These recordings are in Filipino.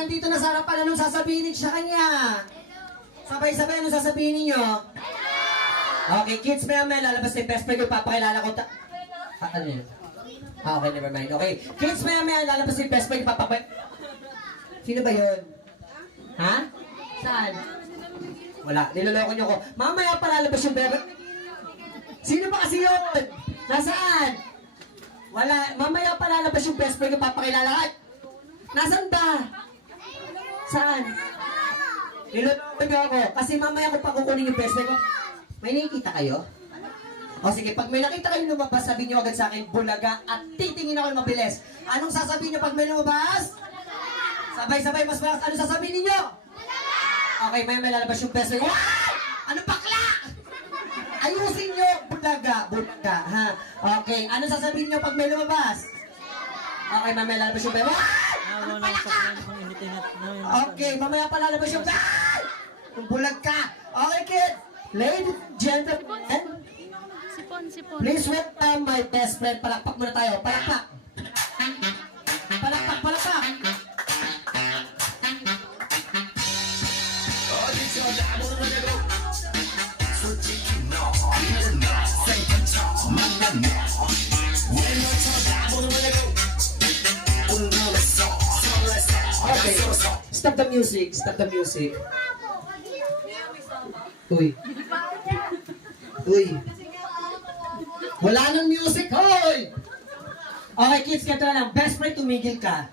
nandito na sa harapan, anong sasabihin sa kanya? Sabay-sabay, anong sasabihin ninyo? Okay, kids, may lalabas na yung best friend ko, papakilala ko ano yun? Okay, never mind. Okay, kids, may lalabas na yung best friend ko, Sino ba yun? Ha? Saan? Wala, niloloko niyo ko. Mamaya pa lalabas yung best friend. Sino ba kasi yun? Nasaan? Wala, mamaya pa lalabas yung best friend ko, papakilala ka. Nasaan ba? Saan? Niloloko niyo ako. Kasi mamaya ko pa kukunin yung best friend ko. May nakikita kayo? O sige, pag may nakita kayo lumabas, sabihin nyo agad sa akin, bulaga, at titingin ako ng mabilis. Anong sasabihin nyo pag may lumabas? Sabay-sabay, mas malakas. Anong sasabihin ninyo? Okay, may lalabas yung best friend. Wow! Anong bakla? Ayusin nyo, bulaga, ha? Okay, anong sasabihin nyo pag may lumabas? Okay, may lalabas yung best friend. Wow! Anong bakla? Okay, mamaya pa lalabas yung best friend. Kung bulag ka. Okay, kid. Ladies and gentlemen, please welcome my best friend. Palakpak muna tayo. Palakpak. Palakpak, palakpak. Okay, stop the music. Stop the music. Uy. Uy. Wala nang music, hoy! Okay, kids, ganito na lang. Best friend, tumigil ka.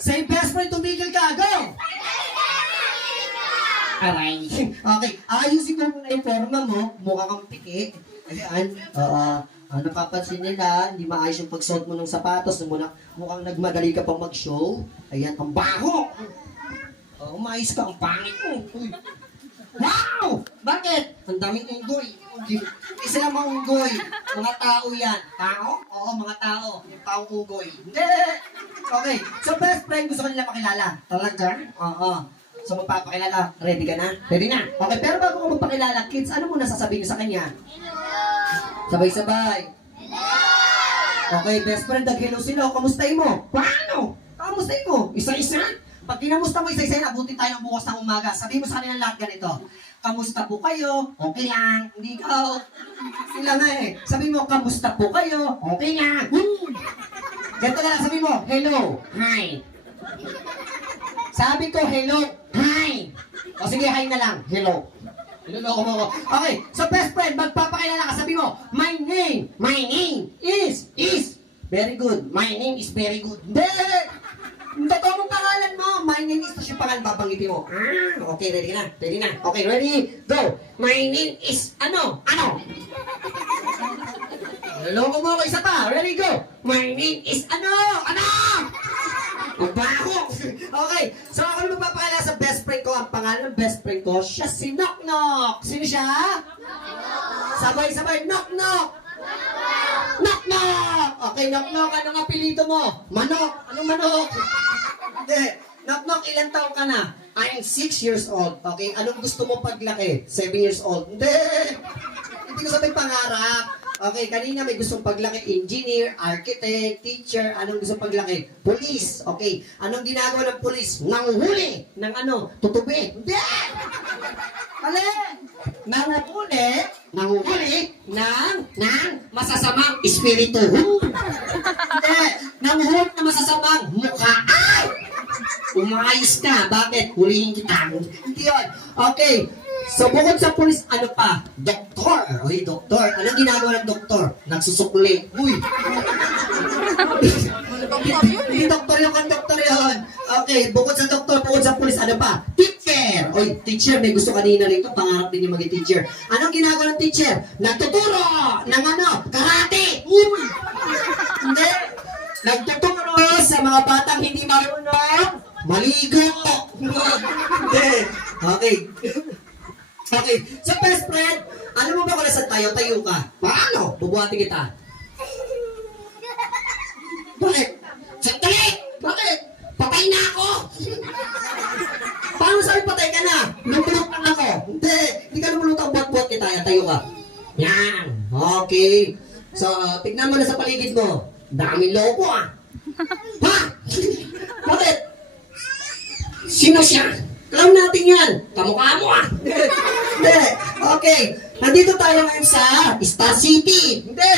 Say, best friend, tumigil ka. Go! Aray. Okay, ayusin mo muna yung forma mo. Mukha kang piki. Ayan. Napapansin nila, hindi maayos yung pagsuot mo ng sapatos. Mukhang nagmadali ka pang mag-show. Ayan, ang baho! Umayos ka, ang pangit mo. Uy. Wow! Bakit? Ang daming unggoy. Isa lang mga unggoy. Mga tao yan. Tao? Oo, mga tao. Yung taong unggoy. Hindi! Okay. So, best friend, gusto ko nila makilala. Talaga? Oo. So, magpapakilala. Ready ka na? Ready na? Okay, pero bago ko magpakilala, kids, ano muna sasabihin sa kanya? Sabay-sabay. Okay, best friend, nag-hello sila. Kamustahin mo? Paano? Kamustahin mo? Isa-isa? Pag kinamusta mo isa-isa, abutin tayo ng bukas ng umaga. Sabihin mo sa kanila lahat ganito. Kamusta po kayo? Okay lang. Hindi ka. Sila nga eh. Sabihin mo, kamusta po kayo? Okay lang. Ganito na lang, sabihin mo, hello, hi. Sabi ko, hello, hi. O sige, hi na lang. Hello. Niloloko mo ko. Okay, so best friend, magpapakilala ka. Sabi mo, my name is. Very good. My name is very good. Hindi! Totoo mong pangalan mo. My name is, tapos yung pangalan babanggitin mo. Okay, ready na? Ready na? Okay, ready? Go! My name is, ano? Naloko mo ako, isa pa. Ready, go! My name is, ano? Mabaho! Okay, so ako na magpapakilala sa best friend ko. Ang pangalan ng best friend ko, siya si Knock Knock. Sino siya? Sabay-sabay, Knock Knock! Knock Knock! Okay, Knock Knock, anong apelido mo? Manok! Anong manok? Hindi. Knock Knock, ilang taon ka na? I'm 6 years old. Okay, anong gusto mo paglaki? 7 years old. Hindi! Hindi ko sabihin pangarap. Okay, kanina may gustong paglaki, engineer, architect, teacher, anong gustong paglaki? Police, okay. Anong ginagawa ng police? Nanguhuli ng ano? Tutubi. Hindi! Mali! Nanguhuli ng masasamang espiritu. Hindi! Nanguhuli ng masasamang mukha. Ay! Umayos ka. Bakit? Hulihin kita. Hindi yun. Okay. So, bukod sa pulis, ano pa? Doktor. Uy, doktor. Anong ginagawa ng doktor? Nagsusukli. Uy. Hindi doktor yung kondoktor yun. Okay, bukod sa doktor, bukod sa pulis, ano pa? Teacher. Uy, teacher. May gusto kanina rito. Pangarap din yung maging teacher. Anong ginagawa ng teacher? Nagtuturo ng ano? Karate. Uy. Hindi. Nagtuturo sa mga batang hindi marunong maligo. Hindi. Okay. Okay, so best friend, alam mo ba kung nasa tayo ka? Paano? Bubuhatin kita. Bakit? Sandali! Bakit? Patay na ako! Paano sabi patay ka na? Lumulok lang ako. Hindi ka lumulutang buhat-buhat kita. Tayo ka. Yan. Okay. So, tignan mo na sa paligid mo. Daming loko ah. Ha? Bakit? Sino siya? Clown natin yan. Kamukha mo ah. Hindi. Okay. Nandito tayo ngayon sa Star City. Hindi.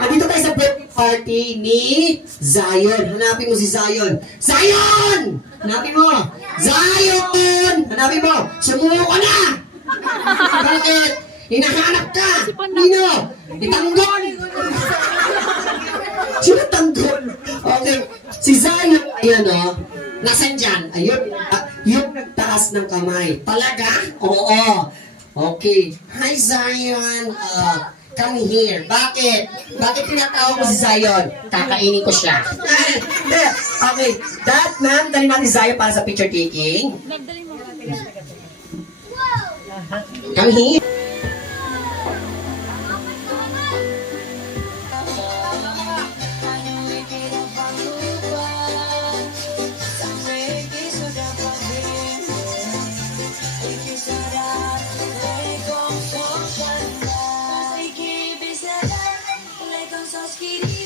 Nandito tayo sa birthday party ni Zion. Hanapin mo si Zion. Zion! Hanapin mo. Zion! Hanapin mo. Sumuko ka na! Bakit? Hinahanap ka! Nino! Itanggol! Sino tanggol? Okay. Si Zion, ayan o. Nasaan dyan? Ayun. Yung nagtaas ng kamay. Talaga? Oo. Okay. Hi, Zion. Come here. Bakit? Bakit tinatawag mo si Zion? Kakainin ko siya. Hindi. Okay. That, ma'am, dali natin si Zion para sa picture taking. Come here. Like I'm so skinny.